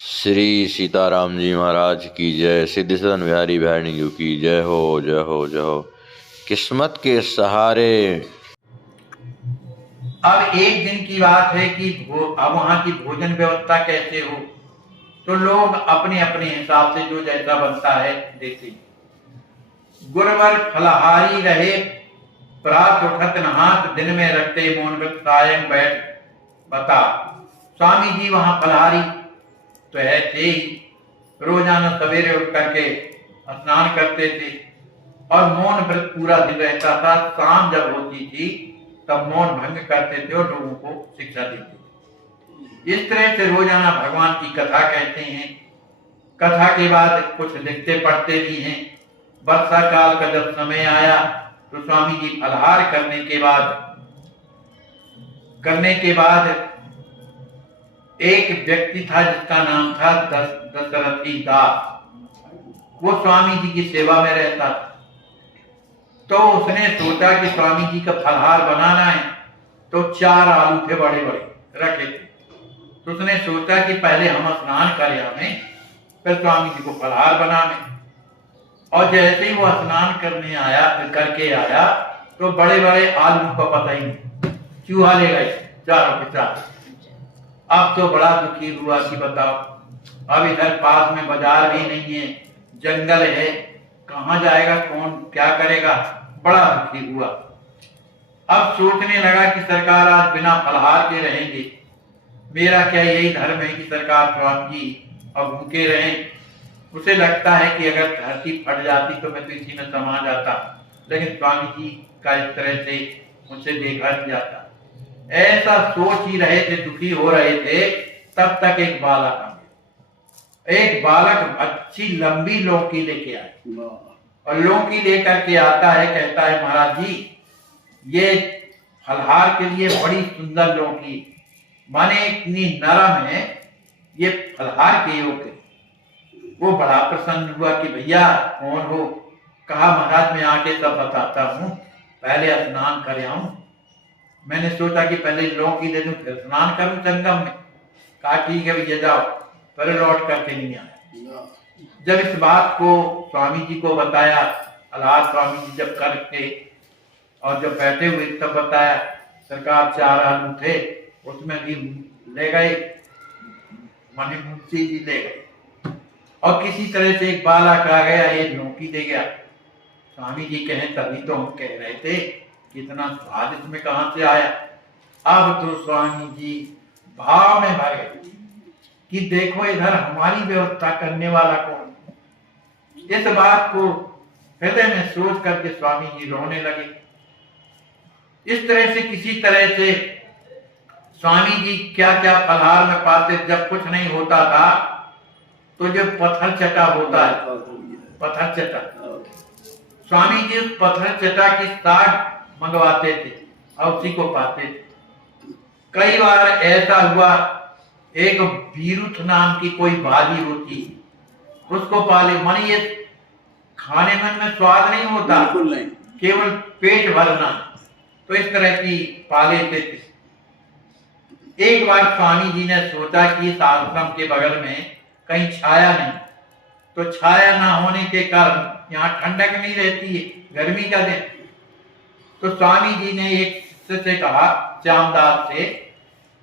श्री सीताराम जी महाराज की जय। सिद्धेश्वर बिहारी भैरणी की जय हो, जय हो, जय हो। किस्मत के सहारे। अब एक दिन की बात है कि अब वहां की भोजन व्यवस्था कैसे हो, तो लोग अपने अपने हिसाब से जो जैसा बनता है देते। गुरुवर फलहारी रहे, प्रात उठत नहात, दिन में रखते मौन व्रत, सायं बैठ बता। स्वामी जी वहां फलहारी तो ऐसे ही रोजाना सवेरे उठ करके स्नान करते थे और मौन व्रत पूरा दिन रहता था। शाम जब होती थी तब मौन भंग करते थे और लोगों को शिक्षा देते थे। इस तरह से रोजाना भगवान की कथा कहते हैं। कथा के बाद कुछ लिखते पढ़ते भी हैं। वर्षा काल का जब समय आया तो स्वामी जी फलहार करने के बाद एक व्यक्ति था जिसका नाम था दशरथी दास। वो स्वामी जी की सेवा में रहता था। तो उसने सोचा कि स्वामी जी का फलहार बनाना है, तो 4 आलू थे बड़े बड़े रखे थे। तो उसने सोचा कि पहले हम स्नान कर आवे, फिर स्वामी जी को फलहार बनाने। और जैसे ही वो स्नान करके आया तो बड़े बड़े आलू का पता ही नहीं, चूहा ले गए चारों के चार। अब तो बड़ा दुखी हुआ कि बताओ, अब इधर पास में बाजार भी नहीं है, जंगल है, कहाँ जाएगा, कौन क्या करेगा। बड़ा दुखी हुआ। अब सोचने लगा कि सरकार आज बिना फलहार के रहेंगे, मेरा क्या यही धर्म है कि सरकार स्वामी जी अब भूखे रहें। उसे लगता है कि अगर धरती फट जाती तो मैं तो इसी में समा जाता, लेकिन स्वामी जी का इस तरह से मुझसे देखा नहीं जाता। ऐसा सोच ही रहे थे, दुखी हो रहे थे, तब तक एक बालक आ गया। एक बालक अच्छी लंबी लौकी लेके आया और लौकी लेकर के आता है, कहता है महाराज जी ये फलहार के लिए बड़ी सुंदर लौकी, माने इतनी नरम है, ये फलहार के योग्य। वो बड़ा प्रसन्न हुआ कि भैया कौन हो। कहा महाराज मैं आके सब बताता हूँ, पहले स्नान कर आऊं। मैंने सोचा कि पहले लौकी दे दूं फिर स्नान करूं संगम में। कहा ठीक है भैया जाओ, पर लौट करके नहीं आया। जब इस बात को स्वामी जी को बताया, फलहार स्वामी जी जब करके और जब बैठे हुए तब बताया, सरकार 4 आलू थे उसमें भी ले गए, माने मुंशी जी ले गए, और किसी तरह से एक बालक आ गया, ये लौकी दे गया। स्वामी जी कहें तभी तो हम कह रहे थे कितना स्वाद इसमें कहां से आया। अब तो स्वामी जी भाव में भर गए कि देखो इधर हमारी व्यवस्था करने वाला कौन। इस बात को हृदय में सोच करके स्वामी जी रोने लगे। इस तरह से किसी तरह से स्वामी जी क्या क्या फलहार में पाते, जब कुछ नहीं होता था तो जो पत्थर चटा होता है, पत्थर चटा, स्वामी जी उस पत्थर चटा की साग मंगवाते थे और उसी को पाते थे। कई बार ऐसा हुआ, एक बीरुथ नाम की कोई भाजी होती, उसको पाले, मानी ये खाने में स्वाद नहीं होता, केवल पेट भरना, तो इस तरह की पाले थे। एक बार स्वामी जी ने सोचा कि इस आश्रम के बगल में कहीं छाया नहीं, तो छाया ना होने के कारण यहाँ ठंडक नहीं रहती है, गर्मी का दिन। तो स्वामी जी ने एक शिष्य से कहा, चामदास से,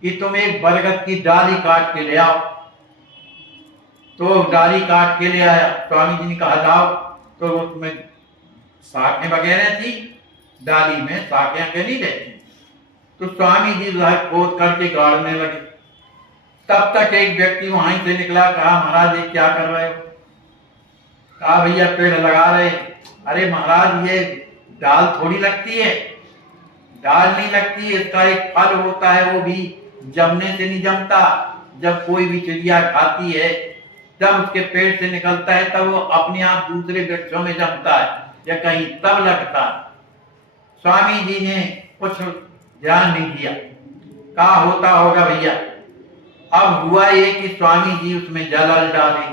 कि तुम एक बरगद की डाली काट के ले आओ। तो डाली काट के ले आया। स्वामी जी ने कहा जाओ, तो उसमें शाखें वगैरह थी, डाली में शाखें नहीं रहती। तो स्वामी जी खोद करके गाड़ने लगे। तब तक एक व्यक्ति वहां से निकला, कहा महाराज ये क्या कर रहे हो। कहा भैया पेड़ लगा रहे। अरे महाराज ये डाल थोड़ी लगती है, डाल नहीं लगती है, इसका एक फल होता है, वो भी जमने से नहीं जमता। जब कोई भी चिड़िया खाती है, जब उसके पेट से निकलता है तब वो अपने आप दूसरे वृक्षों में जमता है या कहीं तब लगता है। स्वामी जी ने कुछ ध्यान नहीं दिया, कहा होता होगा भैया। अब हुआ ये कि स्वामी जी उसमें जल डाले,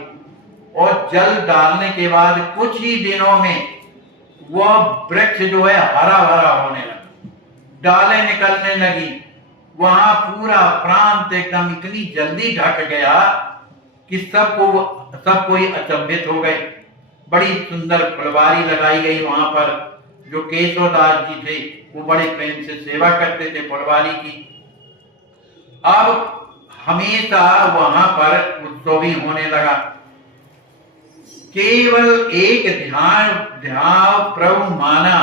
और जल डालने के बाद कुछ ही दिनों में वह वृक्ष जो है हरा भरा होने लगा, डालें निकलने लगी, वहां पूरा प्रांत एकदम इतनी जल्दी ढक गया कि कि सब कोई अचंभित हो गए। बड़ी सुंदर फुलवारी लगाई गई वहां पर। जो केशवदास जी थे वो बड़े प्रेम से सेवा करते थे फुलवारी की। अब हमेशा वहां पर उत्सव भी होने लगा। केवल एक ध्यान प्रभु माना,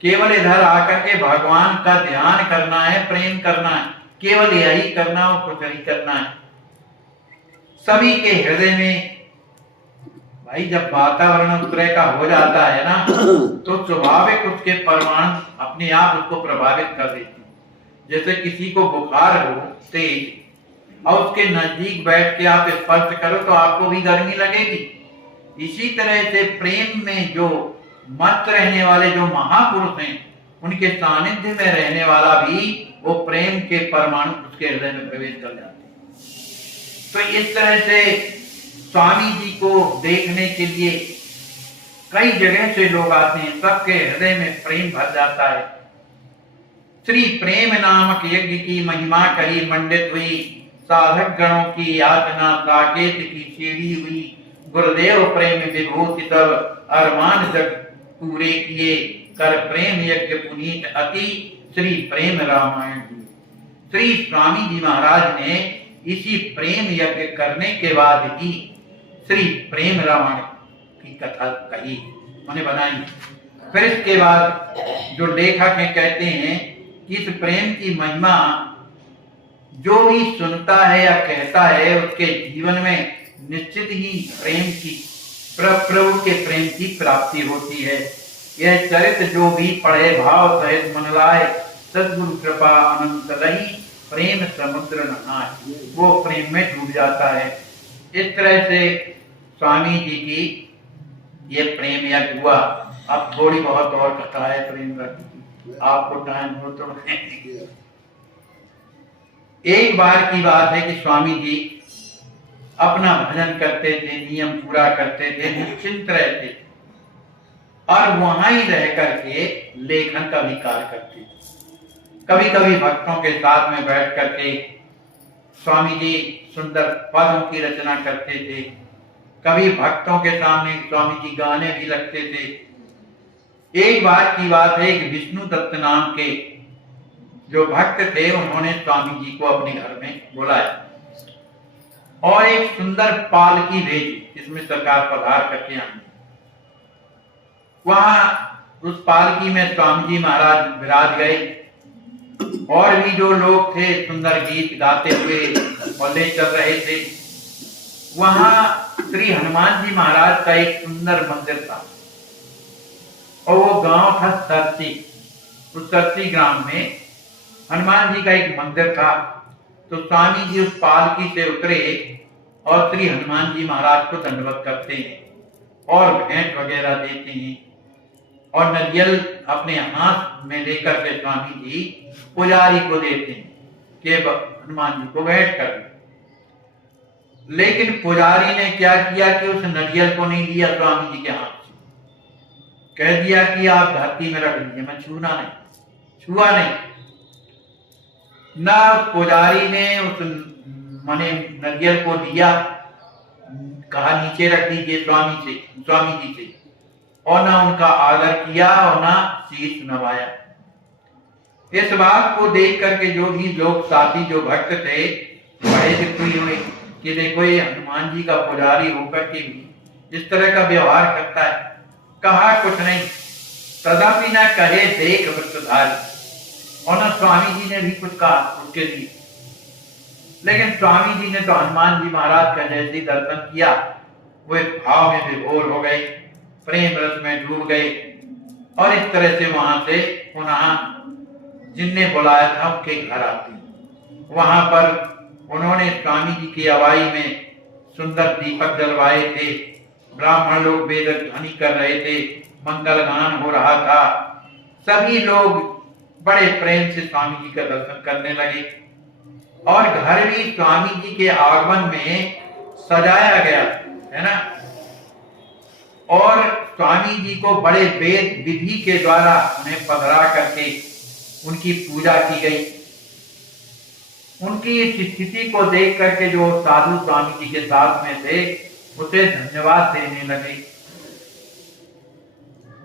केवल इधर आकर के भगवान का ध्यान करना है, प्रेम करना है, केवल यही करना और कुछ नहीं करना है। सभी के हृदय में भाई जब वातावरण उस तरह का हो जाता है ना तो स्वाभाविक उसके परमाणु अपने आप उसको प्रभावित कर देते हैं। जैसे किसी को बुखार हो तेज और उसके नजदीक बैठ के आप स्पर्श करो तो आपको भी गर्मी लगेगी। इसी तरह से प्रेम में जो मस्त रहने वाले जो महापुरुष हैं उनके सानिध्य में रहने वाला भी वो प्रेम के परमाणु उसके हृदय में प्रवेश कर जाते हैं। तो इस तरह से स्वामी जी को देखने के लिए कई जगह से लोग आते हैं, सबके हृदय में प्रेम भर जाता है। श्री प्रेम नामक यज्ञ की महिमा कही मंडित हुई, साधक गणों की याचना साकेत की सीढ़ी हुई। गुरुदेव प्रेम विभूति तब अरमान जग पूरे किए, कर प्रेम यज्ञ पुनीत अति श्री प्रेम रामायण जी। श्री स्वामी जी महाराज ने इसी प्रेम यज्ञ करने के बाद ही श्री प्रेम रामायण की कथा कही, उन्हें बनाई। फिर इसके बाद जो लेखक हैं कहते हैं कि इस प्रेम की महिमा जो भी सुनता है या कहता है उसके जीवन में निश्चित ही प्रेम की प्रभु के प्रेम की प्राप्ति होती है। यह चरित्र जो भी पढ़े भाव सहित मन लाए, सद्गुरु कृपा अनंत लही, प्रेम समुद्र नहाए, वो प्रेम में डूब जाता है। इस तरह से स्वामी जी की ये प्रेम यज्ञ हुआ। अब थोड़ी बहुत और कथा है प्रेम रथ की, आपको टाइम हो तो एक बार की बात है कि स्वामी जी अपना भजन करते थे, नियम पूरा करते थे, निश्चिंत रहते थे और वहां ही रह करके लेखन का भी कार्य करते थे। कभी कभी भक्तों के साथ में बैठ करके स्वामी जी सुंदर पदों की रचना करते थे। कभी भक्तों के सामने स्वामी जी गाने भी लगते थे। एक बार की बात है कि विष्णु दत्त नाम के जो भक्त थे उन्होंने स्वामी जी को अपने घर में बुलाया और एक सुंदर पालकी भेजी जिसमें सरकार पधार करके आए। वहां उस पालकी में स्वामी जी महाराज विराज गए और भी जो लोग थे सुंदर गीत गाते हुए और ले चल रहे थे। वहां श्री हनुमान जी महाराज का एक सुंदर मंदिर था और वो गांव था सरसी। उस सरसी ग्राम में हनुमान जी का एक मंदिर था। तो स्वामी जी उस पालकी से उतरे और श्री हनुमान जी महाराज को दंडवत करते हैं और भेंट वगैरह देते हैं और नरियल अपने हाथ में लेकर के स्वामी जी पुजारी को देते हैं कि हनुमान जी को भेंट कर दे। लेकिन पुजारी ने क्या किया कि उस नरियल को नहीं दिया स्वामी जी के हाथ से, कह दिया कि आप धरती में रख दीजिए, मैं छुआ नहीं। ना पुजारी ने उस माने नरियल को दिया, कहा नीचे रख दीजिए स्वामी जी से, और ना उनका आदर किया और ना शीश नवाया। इस बात को देख करके जो भी लोग साथी जो भक्त थे बड़े दुखी हुए कि देखो ये हनुमान जी का पुजारी होकर के भी इस तरह का व्यवहार करता है। कहा कुछ नहीं, तदापि न कहे देख वृत्तधारी, और न स्वामी जी ने भी कुछ कहा उसके लिए। लेकिन स्वामी जी ने तो हनुमान जी महाराज का जैसे दर्शन किया वो एक भाव में विभोर हो गए, प्रेम रस में डूब गए और इस तरह से वहां से पुनः जिनने बुलाया था उनके घर आते। वहां पर उन्होंने स्वामी जी की अगुवाई में सुंदर दीपक जलवाए थे, ब्राह्मण लोग वेद ध्वनि कर रहे थे, मंगल गान हो रहा था। सभी लोग बड़े प्रेम से स्वामी जी का दर्शन करने लगे और घर भी स्वामी जी के आगमन में सजाया गया है ना। और स्वामी जी को बड़े वेद विधि के द्वारा उन्हें पधरा करके उनकी पूजा की गई। उनकी इस स्थिति को देख करके जो साधु स्वामी जी के साथ में थे उसे धन्यवाद देने लगे।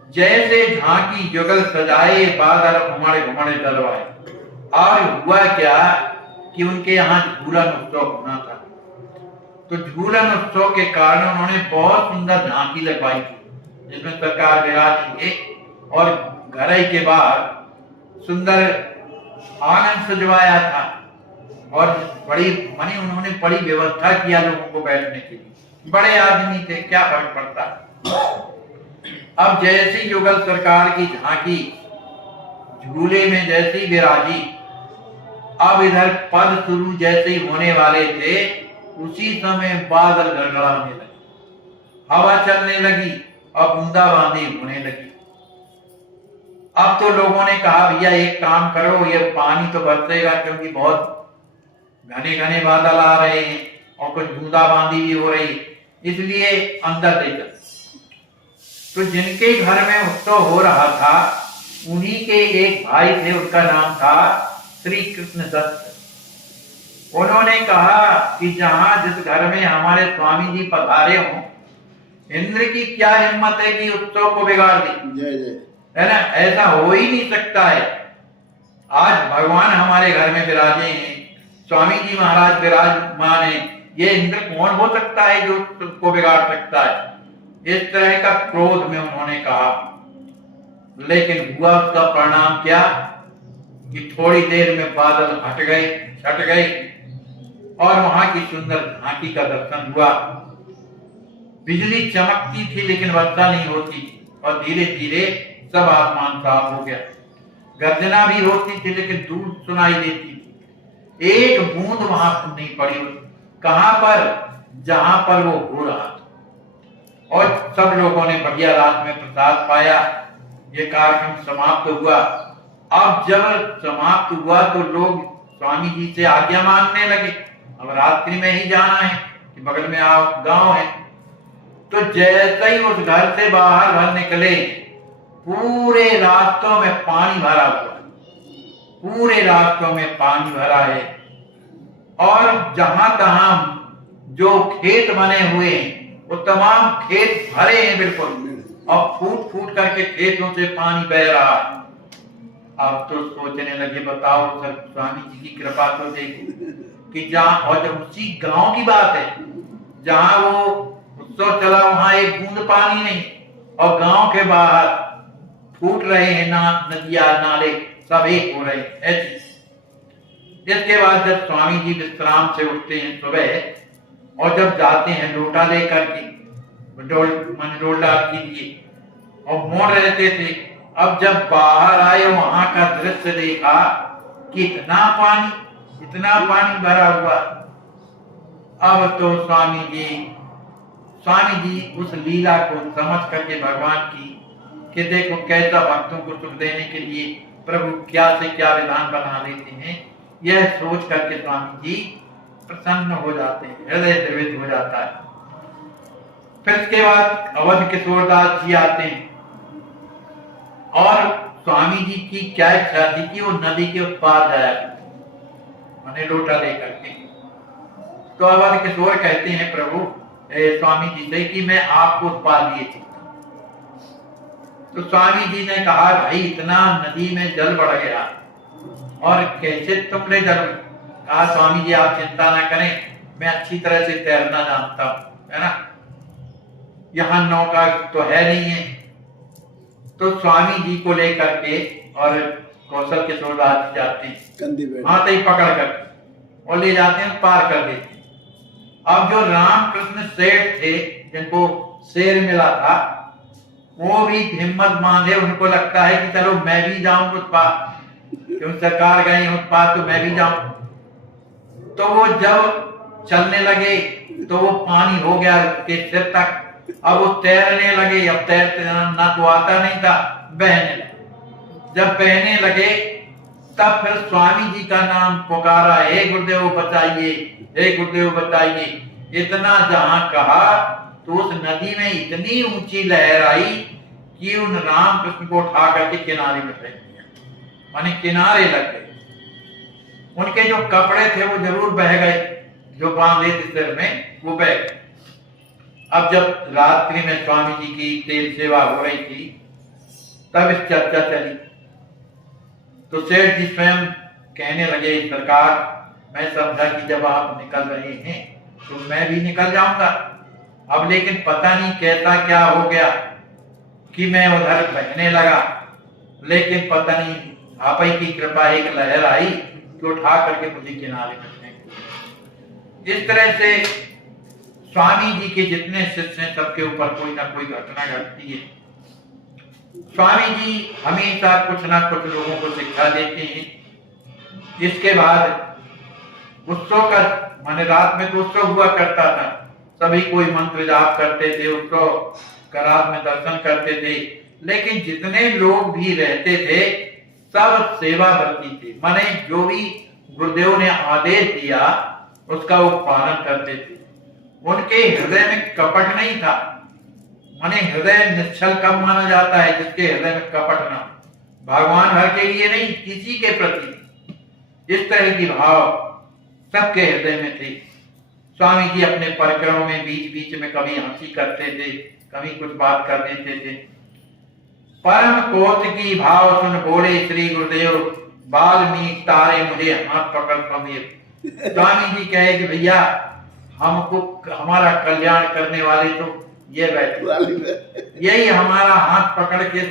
जैसे झांकी जुगल सजाए बादल घुमड़े घुमड़े दलवाए। और हुआ क्या कि उनके यहाँ झूलन उत्सव होना था, तो झूलन उत्सव के कारण उन्होंने बहुत सुंदर झांकी लगवाई थी जिसमें सरकार विराजी थे, और घर के बाहर सुंदर आंगन सजवाया था, और बड़ी मानी उन्होंने बड़ी व्यवस्था किया लोगों को बैठने के लिए। बड़े आदमी थे, क्या फर्क पड़ता। अब जैसी युगल सरकार की झांकी झूले में जैसी विराजी, अब इधर पद शुरू जैसे ही होने वाले थे उसी समय बादल गड़गड़ाने लगे, हवा चलने लगी और बूंदाबांदी होने लगी। अब तो लोगों ने कहा भैया एक काम करो, ये पानी तो बरसेगा क्योंकि बहुत घने घने बादल आ रहे हैं और कुछ बूंदाबांदी भी हो रही, इसलिए अंदर ले चल। तो जिनके घर में उत्सव हो रहा था उन्हीं के एक भाई थे, उनका नाम था श्री कृष्ण दत्त। उन्होंने कहा कि जहां जिस घर में हमारे स्वामी जी पधारे हों, इंद्र की क्या हिम्मत है कि उत्सव को बिगाड़ दे। जय जय। है ना, ऐसा हो ही नहीं सकता है। आज भगवान हमारे घर में विराजे हैं, स्वामी जी महाराज विराजमान है, ये इंद्र कौन हो सकता है जो उसको बिगाड़ सकता है। इस तरह का क्रोध में उन्होंने कहा, लेकिन हुआ उसका परिणाम क्या कि थोड़ी देर में बादल हट गए, छट गए और वहां की सुंदर झांकी का दर्शन हुआ। बिजली चमकती थी लेकिन वर्षा नहीं होती, और धीरे धीरे सब आसमान साफ हो गया। गर्जना भी होती थी लेकिन दूर सुनाई देती थी। एक बूंद वहां नहीं पड़ी, कहां पर, जहां पर वो हो रहा था। और सब लोगों ने बढ़िया रात में प्रसाद पाया। ये कार्यक्रम समाप्त हुआ। अब जब समाप्त हुआ तो लोग स्वामी जी से आज्ञा मांगने लगे, अब रात्रि में ही जाना है कि बगल में गांव है। तो जैसे ही उस घर से बाहर निकले, पूरे रास्तों में पानी भरा हुआ, पूरे रास्तों में पानी भरा है, और जहां तहां जो खेत बने हुए हैं वो तमाम खेत भरे हैं बिल्कुल, और फूट फूट करके खेतों से पानी बह रहा है। अब तो सोचने लगे, बताओ सर स्वामी जी की कृपा तो देखो कि जहां, और जब उसी गांव की बात है जहां वो उत्सव चला वहां एक बूंद पानी नहीं, और गांव के बाहर फूट रहे हैं नदियां नाले सब एक हो रहे हैं ऐसे। इसके बाद जब स्वामी जी विश्राम से उठते हैं सुबह, और जब जाते हैं लोटा लेकर के डोल डाल कीजिए, और मोड़ रहते थे। अब जब बाहर आए वहां का दृश्य देखा कि इतना पानी भरा हुआ। अब तो स्वामी जी उस लीला को समझ करके भगवान की कि देखो कैसा भक्तों को सुख देने के लिए प्रभु क्या से क्या विधान बना देते हैं, यह सोच करके स्वामी जी प्रसन्न हो जाते हैं, हृदय द्रवित हो जाता है। फिर इसके बाद अवध किशोरदास जी आते हैं, और स्वामी जी की क्या इच्छा थी कि वो नदी के उस पार जाया मैंने लोटा लेकर के। तो अवध किशोर कहते हैं प्रभु स्वामी जी से कि मैं आपको उस पार लिए थी। तो स्वामी जी ने कहा भाई इतना नदी में जल बढ़ गया और कैसे तुमने जल। कहा स्वामी जी आप चिंता ना करें, मैं अच्छी तरह से तैरना जानता हूं, है ना, यहाँ नौका तो है नहीं है। तो स्वामी जी को लेकर के और कौशल किशोरदास जी जाते हैं, हाथ ही पकड़ कर और ले जाते हैं, पार कर देते हैं। अब जो रामकृष्ण सेठ थे जिनको शेर मिला था, वो भी हिम्मत बांधे, उनको लगता है कि चलो मैं भी जाऊं उस पार, क्यों सरकार गई उस पार तो मैं भी जाऊं। तो वो जब चलने लगे तो वो पानी हो गया उसके सिर तक। अब वो तैरने लगे, अब तैरते ना तो आता नहीं था, बहने लगे। जब बहने लगे तब फिर स्वामी जी का नाम पुकारा, हे गुरुदेव बचाइए, हे गुरुदेव बताइए। इतना जहां कहा तो उस नदी में इतनी ऊंची लहर आई कि उन रामकृष्ण को उठा करके किनारे में फेंक दिया, माने किनारे लग गए। उनके जो कपड़े थे वो जरूर बह गए, जो बांधे थे सिर में वो बह गए। अब जब रात्रि में स्वामी जी की तेल सेवा हो रही थी तब इस चर्चा चली, तो सेठ जी स्वयं कहने लगे, सरकार मैं समझा कि जब आप निकल रहे हैं तो मैं भी निकल जाऊंगा, अब लेकिन पता नहीं कैसा क्या हो गया कि मैं उधर बहने लगा, लेकिन पता नहीं आप ही की कृपा एक लहर आई कि उठा करके मुझे किनारे पर फेंक। इस तरह से स्वामी जी के जितने शिष्य हैं सबके ऊपर कोई ना कोई घटना घटती है। स्वामी जी हमेशा कुछ ना कुछ लोगों को शिक्षा देते हैं। इसके बाद उत्सव का माने रात में तो उत्सव हुआ करता था, सभी कोई मंत्र जाप करते थे, उत्सव का रात में दर्शन करते थे, लेकिन जितने लोग भी रहते थे सब सेवा करती थे, माने जो भी गुरुदेव ने आदेश दिया उसका वो पालन करते थे। उनके हृदय में कपट नहीं था, माने हृदय निश्चल कब माना जाता है जिसके हृदय में कपट ना, भगवान हर के लिए नहीं किसी के प्रति इस तरह की भाव सबके हृदय में थे। स्वामी जी अपने परिक्रमों में बीच बीच में कभी हंसी करते थे, कभी कुछ बात कर देते थे। परम कौतुकी भाव सुन बोले श्री गुरुदेव, वाल्मीकि तारे मुझे हाथ पकड़ समीर। स्वामी जी कहे कि भैया हमको हमारा कल्याण करने वाले तो ये बैठे, यही हमारा हाथ पकड़ के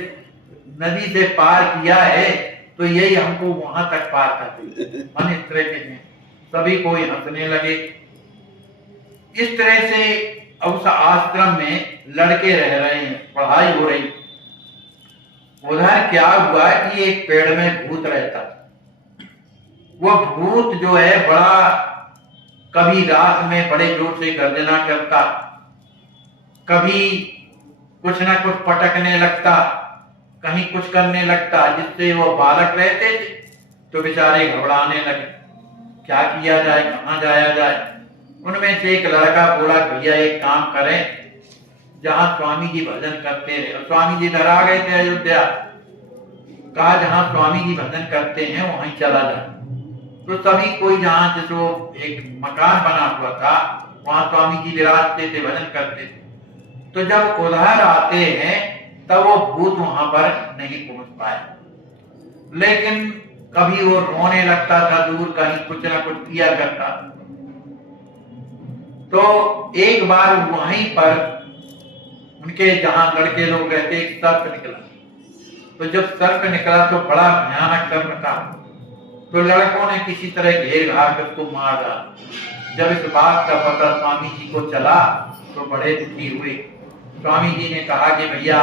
नदी से पार किया है तो यही हमको वहां तक पार कर दी। मन इस तरह के हैं, सभी कोई हंसने लगे। इस तरह से उस आश्रम में लड़के रह रहे हैं, पढ़ाई हो रही। उधर क्या हुआ कि एक पेड़ में भूत रहता, वो भूत जो है बड़ा कभी रात में बड़े जोर से गर्जना करता, कभी कुछ ना कुछ पटकने लगता, कहीं कुछ करने लगता, जिससे वो बालक रहते थे तो बेचारे घबराने लगे, क्या किया जाए, कहाँ जाया जाए। उनमें से एक लड़का बोला, भैया एक काम करें, जहां स्वामी जी भजन करते रहे, और स्वामी जी इधर आ गए थे अयोध्या, कहा जहां स्वामी जी भजन करते हैं वहीं चला जाए। तो सभी कोई जहां से तो एक मकान बना हुआ था वहां स्वामी जी विराजते थे, भजन करते थे। तो जब उधर आते हैं तब वो भूत वहां पर नहीं पहुंच पाए, लेकिन कभी वो रोने लगता था दूर, कहीं कुछ ना कुछ किया करता। तो एक बार वहीं पर उनके जहां लड़के लोग रहते एक सर्प निकला, तो जब सर्प निकला तो बड़ा भयानक सर्प था, तो लड़कों ने किसी तरह घेर घार कर उसको मार डाला। जब इस बात का पता स्वामी जी को चला तो बड़े दुखी हुए। स्वामी जी ने कहा कि भैया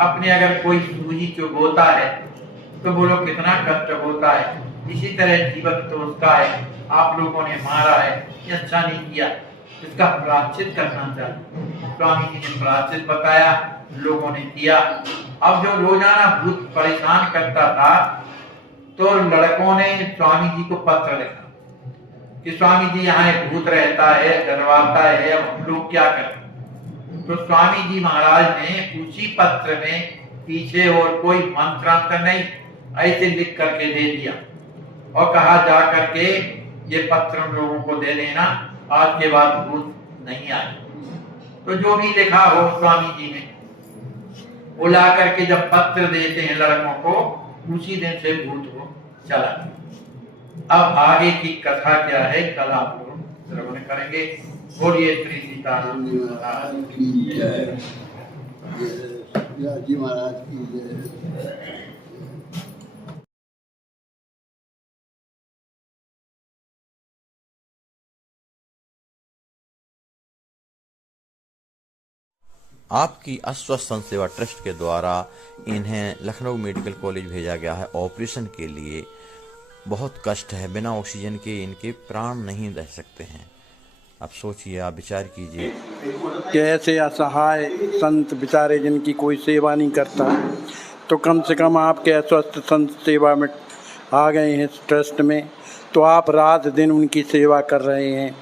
अपने अगर कोई सूजी चुभोता है तो बोलो कितना कष्ट होता है, इसी तरह जीवन तो उसका है, आप लोगों ने मारा है, ये अच्छा नहीं किया, इसका प्रायश्चित करना चाहिए। स्वामी जी ने प्रायश्चित बताया, लोगों ने किया। अब जो रोजाना भूत परेशान करता था तो लड़कों ने स्वामी जी को पत्र लिखा कि स्वामी जी यहाँ एक भूत रहता है, डरवाता है, अब हम लोग क्या करें। तो स्वामी जी महाराज ने उसी पत्र में पीछे और कोई मंत्रांतर नहीं, ऐसे लिख करके दे दिया और कहा जा करके ये पत्र उन लोगों को दे देना, आज के बाद भूत नहीं आए। तो जो भी लिखा हो स्वामी जी ने वो ला करके जब पत्र देते हैं लड़कों को, उसी दिन से भूत को चला। अब आगे की कथा क्या है कल आप लोग श्रवण करेंगे। बोलिए श्री सीताराम जी महाराज की जय। जी महाराज की जय। आपकी अस्वस्थ संत सेवा ट्रस्ट के द्वारा इन्हें लखनऊ मेडिकल कॉलेज भेजा गया है ऑपरेशन के लिए। बहुत कष्ट है, बिना ऑक्सीजन के इनके प्राण नहीं रह सकते हैं। आप सोचिए, आप विचार कीजिए कि ऐसे असहाय संत बेचारे जिनकी कोई सेवा नहीं करता, तो कम से कम आपके अस्वस्थ संत सेवा में आ गए हैं इस ट्रस्ट में, तो आप रात दिन उनकी सेवा कर रहे हैं।